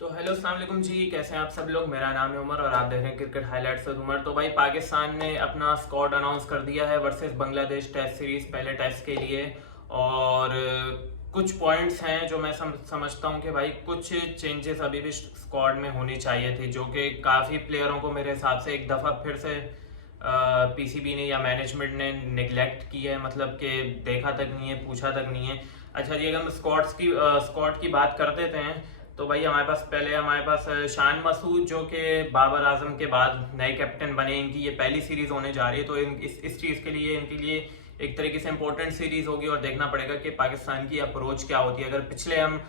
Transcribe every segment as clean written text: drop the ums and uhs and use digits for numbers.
तो हेलो अस्सलाम वालेकुम जी, कैसे हैं आप सब लोग। मेरा नाम है उमर और आप देख रहे हैं क्रिकेट हाइलाइट्स विद उमर। तो भाई पाकिस्तान ने अपना स्क्वाड अनाउंस कर दिया है वर्सेस बांग्लादेश टेस्ट सीरीज पहले टेस्ट के लिए। और कुछ पॉइंट्स हैं जो मैं समझता हूं कि भाई कुछ चेंजेस अभी भी स्क्वाड में होनी चाहिए थी, जो कि काफ़ी प्लेयरों को मेरे हिसाब से एक दफ़ा फिर से पीसीबी ने या मैनेजमेंट ने निगलेक्ट किया है, मतलब कि देखा तक नहीं है, पूछा तक नहीं है। अच्छा जी, अगर हम स्क्वाड की बात कर देते हैं तो भाई हमारे पास शान मसूद जो कि बाबर आजम के बाद नए कैप्टन बने, इनकी ये पहली सीरीज होने जा रही है। तो इस चीज़ के लिए इनके लिए एक तरीके से इंपॉर्टेंट सीरीज होगी और देखना पड़ेगा कि पाकिस्तान की अप्रोच क्या होती है। अगर पिछले हम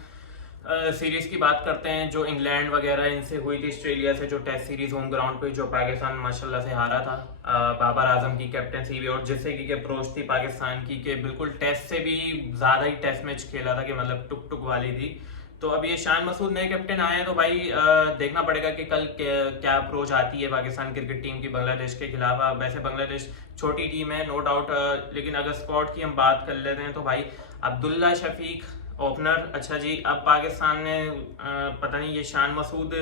सीरीज की बात करते हैं जो इंग्लैंड वगैरह इनसे हुई थी, ऑस्ट्रेलिया से, जो टेस्ट सीरीज होम ग्राउंड पे जो पाकिस्तान माशाल्लाह से हारा था बाबर आजम की कैप्टनसी भी, और जिससे की अप्रोच थी पाकिस्तान की कि बिल्कुल टेस्ट से भी ज़्यादा ही टेस्ट मैच खेला था, कि मतलब टुक टुक वाली थी। तो अब ये शान मसूद नए कैप्टन आए हैं, तो भाई देखना पड़ेगा कि कल क्या अप्रोच आती है पाकिस्तान क्रिकेट टीम की बांग्लादेश के खिलाफ। वैसे बांग्लादेश छोटी टीम है नो डाउट, लेकिन अगर स्क्वाड की हम बात कर लेते हैं तो भाई अब्दुल्ला शफीक ओपनर। अच्छा जी, अब पाकिस्तान ने पता नहीं ये शान मसूद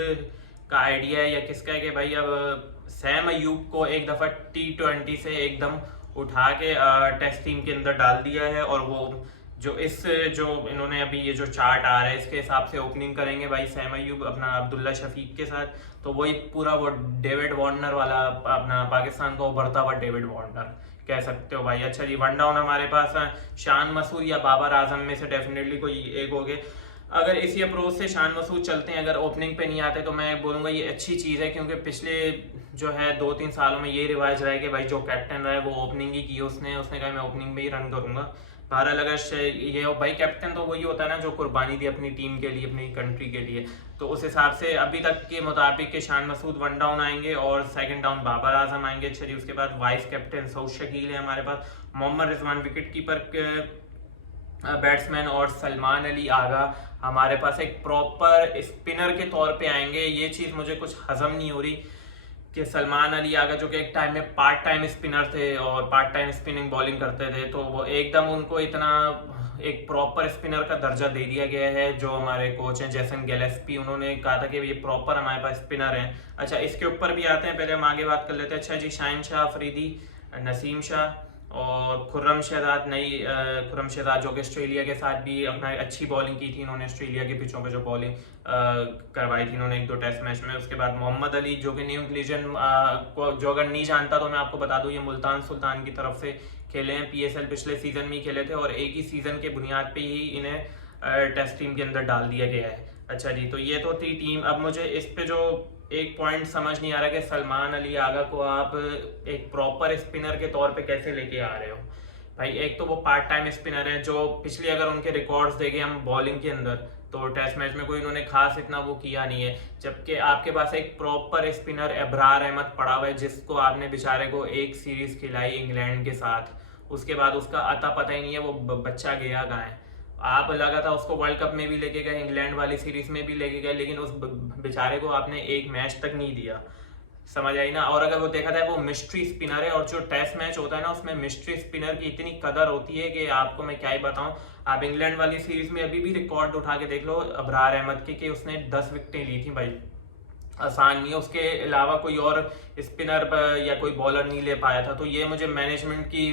का आइडिया है या किसका है कि भाई अब सैम अयूब को एक दफ़ा T20 से एकदम उठा के टेस्ट टीम के अंदर डाल दिया है। और वो जो इन्होंने अभी ये जो चार्ट आ रहा है इसके हिसाब से ओपनिंग करेंगे भाई सैम अयूब अपना अब्दुल्ला शफीक के साथ। तो वही पूरा वो डेविड वार्नर वाला अपना पाकिस्तान का उभरता हुआ डेविड वार्नर कह सकते हो भाई। अच्छा जी, वन डाउन हमारे पास शान मसूद या बाबर आजम में से डेफिनेटली कोई एक हो गए। अगर इसी अप्रोच से शान मसूद चलते हैं, अगर ओपनिंग पे नहीं आते, तो मैं बोलूँगा ये अच्छी चीज़ है, क्योंकि पिछले जो है 2-3 सालों में ये रिवाज रहा है कि भाई जो कैप्टन रहा है वो ओपनिंग ही की, उसने कहा मैं ओपनिंग में ही रन करूंगा। बहरहाल अगर ये भाई कैप्टन तो वही होता है ना जो कुर्बानी दी अपनी टीम के लिए, अपनी कंट्री के लिए। तो उस हिसाब से अभी तक के मुताबिक के शान मसूद वन डाउन आएंगे और सेकंड डाउन बाबर आजम आएंगे। अच्छा जी, उसके बाद वाइस कैप्टन सऊद शकील है हमारे पास, Mohammad Rizwan wicket keeper batsman, और सलमान अली आगा हमारे पास एक प्रॉपर स्पिनर के तौर पे आएंगे। ये चीज़ मुझे कुछ हजम नहीं हो रही कि सलमान अली आगा जो कि एक टाइम में पार्ट टाइम स्पिनर थे और पार्ट टाइम स्पिनिंग बॉलिंग करते थे, तो वो एकदम उनको इतना एक प्रॉपर स्पिनर का दर्जा दे दिया गया है। जो हमारे कोच हैं जैसन गिलेस्पी, उन्होंने कहा था कि ये प्रॉपर हमारे पास स्पिनर हैं। अच्छा, इसके ऊपर भी आते हैं, पहले हम आगे बात कर लेते हैं। अच्छा जी, शाहिन शाह अफरीदी, नसीम शाह और खुर्रम शहजाद जो कि ऑस्ट्रेलिया के साथ भी अपना अच्छी बॉलिंग की थी। इन्होंने ऑस्ट्रेलिया के पिचों पे जो बॉलिंग करवाई थी इन्होंने 1-2 टेस्ट मैच में। उसके बाद मोहम्मद अली जो कि न्यू इंक्लूजन को जो अगर नहीं जानता तो मैं आपको बता दूं, ये मुल्तान सुल्तान की तरफ से खेले हैं, PSL पिछले सीजन में ही खेले थे और एक ही सीजन के बुनियाद पे ही इन्हें टेस्ट टीम के अंदर डाल दिया गया है। अच्छा जी, तो ये तो थी टीम। अब मुझे इस पे जो एक पॉइंट समझ नहीं आ रहा कि सलमान अली आगा को आप एक प्रॉपर स्पिनर के तौर पे कैसे लेके आ रहे हो भाई। एक तो वो पार्ट टाइम स्पिनर है, जो पिछले अगर उनके रिकॉर्ड्स देखें हम बॉलिंग के अंदर, तो टेस्ट मैच में कोई इन्होंने खास इतना वो किया नहीं है। जबकि आपके पास एक प्रॉपर स्पिनर अबरार अहमद पड़ा हुआ है, जिसको आपने बेचारे को एक सीरीज खिलाई इंग्लैंड के साथ, उसके बाद उसका अता पता ही नहीं है वो बच्चा गया कहाँ है। आप लगा था उसको वर्ल्ड कप में भी लेके गए, इंग्लैंड वाली सीरीज में भी लेके गए, लेकिन उस बेचारे को आपने एक मैच तक नहीं दिया, समझ आई ना। और अगर वो देखा जाए वो मिस्ट्री स्पिनर है, और जो टेस्ट मैच होता है ना उसमें मिस्ट्री स्पिनर की इतनी कदर होती है कि आपको मैं क्या ही बताऊं। आप इंग्लैंड वाली सीरीज में अभी भी रिकॉर्ड उठा के देख लो अबरार अहमद के कि उसने 10 विकेटें ली थी भाई, आसान नहीं है। उसके अलावा कोई और स्पिनर या कोई बॉलर नहीं ले पाया था। तो ये मुझे मैनेजमेंट की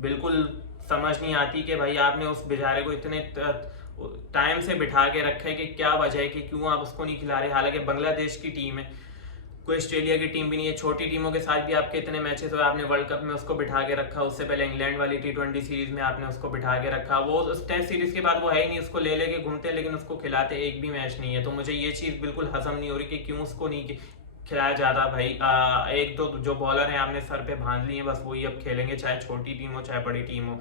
बिल्कुल समझ नहीं आती कि भाई आपने उस बेचारे को इतने टाइम से बिठा के रखा है कि क्या वजह है कि क्यों आप उसको नहीं खिला रहे। हालांकि बांग्लादेश की टीम है, कोई ऑस्ट्रेलिया की टीम भी नहीं है, छोटी टीमों के साथ भी आपके इतने मैचेस हुए, आपने वर्ल्ड कप में उसको बिठा के रखा, उससे पहले इंग्लैंड वाली T20 सीरीज में आपने उसको बिठा के रखा। वो उस टेस्ट सीरीज के बाद वो है ही नहीं, उसको ले लेके घूमते लेकिन उसको खिलाते एक भी मैच नहीं है। तो मुझे ये चीज़ बिल्कुल हजम नहीं हो रही कि क्यों उसको नहीं खिलाया जाता भाई। एक दो जो बॉलर हैं आपने सर पे बांध लिए, बस वही अब खेलेंगे, चाहे छोटी टीम हो चाहे बड़ी टीम हो।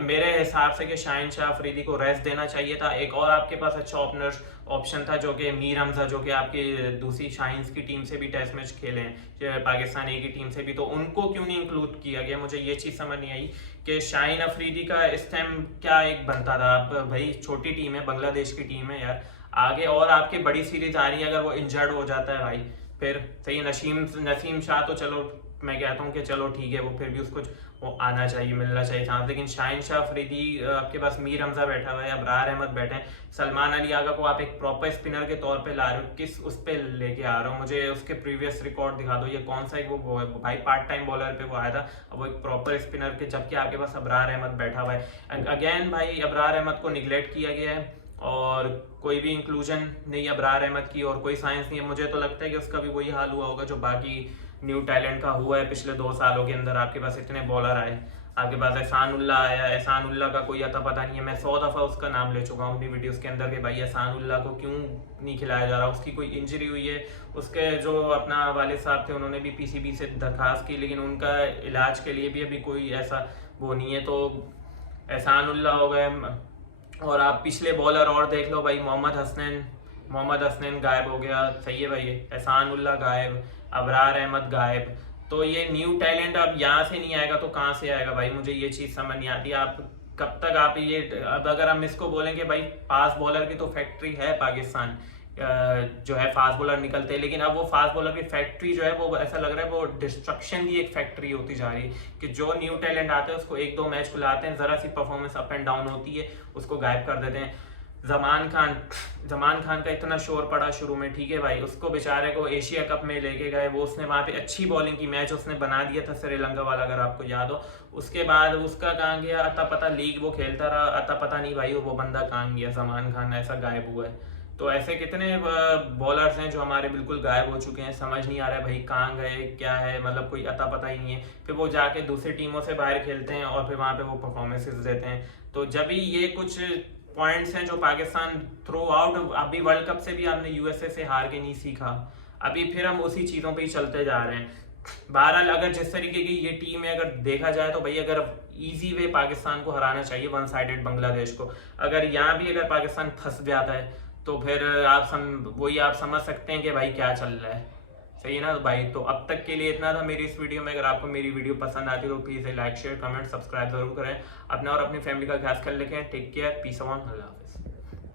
मेरे हिसाब से कि शाहिन शाह अफरीदी को रेस्ट देना चाहिए था। एक और आपके पास अच्छा ओपनर ऑप्शन था जो कि मीर हमजा, जो कि आपकी दूसरी शाहिन्स की टीम से भी टेस्ट मैच खेले हैं, पाकिस्तान ए की टीम से भी, तो उनको क्यों नहीं इंक्लूड किया गया। मुझे ये चीज़ समझ नहीं आई कि शाहिन अफरीदी का इस टाइम क्या एक बनता था। भाई छोटी टीम है, बांग्लादेश की टीम है यार, आगे और आपके बड़ी सीरीज आ रही है, अगर वो इंजर्ड हो जाता है भाई फिर सही। नसीम शाह तो चलो मैं कहता हूँ कि चलो ठीक है, वो फिर भी उसको वो आना चाहिए, मिलना चाहिए चांस। लेकिन शाहिन शाह अफरीदी, आपके पास मीर हमजा बैठा हुआ है, अबरार अहमद बैठे हैं, सलमान अली आगा को आप एक प्रॉपर स्पिनर के तौर पे ला रहे हो, किस उस पे लेके आ रहे हो? मुझे उसके प्रीवियस रिकॉर्ड दिखा दो, ये कौन सा एक वो भाई पार्ट टाइम बॉलर पे वो आया था, अब वो एक प्रॉपर स्पिनर के, जबकि आपके पास अबरार अहमद बैठा हुआ है। अगेन भाई अबरार अहमद को निगलेक्ट किया गया है और कोई भी इंक्लूजन नहीं अबरार अहमद की, और कोई साइंस नहीं है। मुझे तो लगता है कि उसका भी वही हाल हुआ होगा जो बाकी न्यू टैलेंट का हुआ है पिछले 2 सालों के अंदर। आपके पास इतने बॉलर आए, आपके पास एहसानुल्लाह आया, एहसानुल्लाह का कोई अता पता नहीं है। मैं 100 दफ़ा उसका नाम ले चुका हूँ अपनी वीडियोस के अंदर कि भाई एहसानुल्लाह को क्यों नहीं खिलाया जा रहा, उसकी कोई इंजरी हुई है। उसके जो अपना वालिद साहब थे उन्होंने भी पीसीबी से दरखास्त की, लेकिन उनका इलाज के लिए भी अभी कोई ऐसा वो नहीं है। तो एहसानुल्लाह हो गए, और आप पिछले बॉलर और देख लो भाई, मोहम्मद हसनैन गायब हो गया, सही है भाई, एहसानुल्लाह गायब, अबरार अहमद गायब। तो ये न्यू टैलेंट अब यहाँ से नहीं आएगा तो कहाँ से आएगा भाई? मुझे ये चीज़ समझ नहीं आती। आप कब तक आप ये, अब अगर हम इसको बोलेंगे भाई फास्ट बॉलर की तो फैक्ट्री है पाकिस्तान, जो है फास्ट बॉलर निकलते हैं, लेकिन अब वो फास्ट बॉलर की फैक्ट्री जो है वो ऐसा लग रहा है वो डिस्ट्रक्शन की एक फैक्ट्री होती जा रही है, कि जो न्यू टैलेंट आते हैं उसको 1-2 मैच खिलाते हैं, जरा सी परफॉर्मेंस अप एंड डाउन होती है, उसको गायब कर देते हैं। जमान खान का इतना शोर पड़ा शुरू में, ठीक है भाई, उसको बेचारे को एशिया कप में लेके गए, वो उसने वहां पे अच्छी बॉलिंग की, मैच उसने बना दिया था श्रीलंका वाला, अगर आपको याद हो। उसके बाद उसका कहाँ गया अता पता, लीग वो खेलता रहा, अता पता नहीं भाई वो बंदा कहाँ गया, जमान खान ऐसा गायब हुआ है। तो ऐसे कितने बॉलर्स हैं जो हमारे बिल्कुल गायब हो चुके हैं, समझ नहीं आ रहा है भाई कहाँ गए, क्या है, मतलब कोई अता पता ही नहीं है। फिर वो जाके दूसरी टीमों से बाहर खेलते हैं और फिर वहाँ पे वो परफॉर्मेंसेस देते हैं। तो जब भी ये कुछ पॉइंट्स हैं जो पाकिस्तान थ्रू आउट, अभी वर्ल्ड कप से भी हमने यूएसए से हार के नहीं सीखा, अभी फिर हम उसी चीज़ों पे ही चलते जा रहे हैं। बहरहाल अगर जिस तरीके की ये टीम है, अगर देखा जाए तो भाई अगर इजी वे पाकिस्तान को हराना चाहिए वन साइडेड बांग्लादेश को, अगर यहाँ भी अगर पाकिस्तान फंस जाता है तो फिर आप समझ सकते हैं कि भाई क्या चल रहा है, सही है ना भाई? तो अब तक के लिए इतना था मेरी इस वीडियो में। अगर आपको मेरी वीडियो पसंद आती है तो please like share comment subscribe जरूर करें। अपना और अपनी फैमिली का ख्याल रखें। टेक केयर, पीस ऑन, अल्लाह हाफिज़।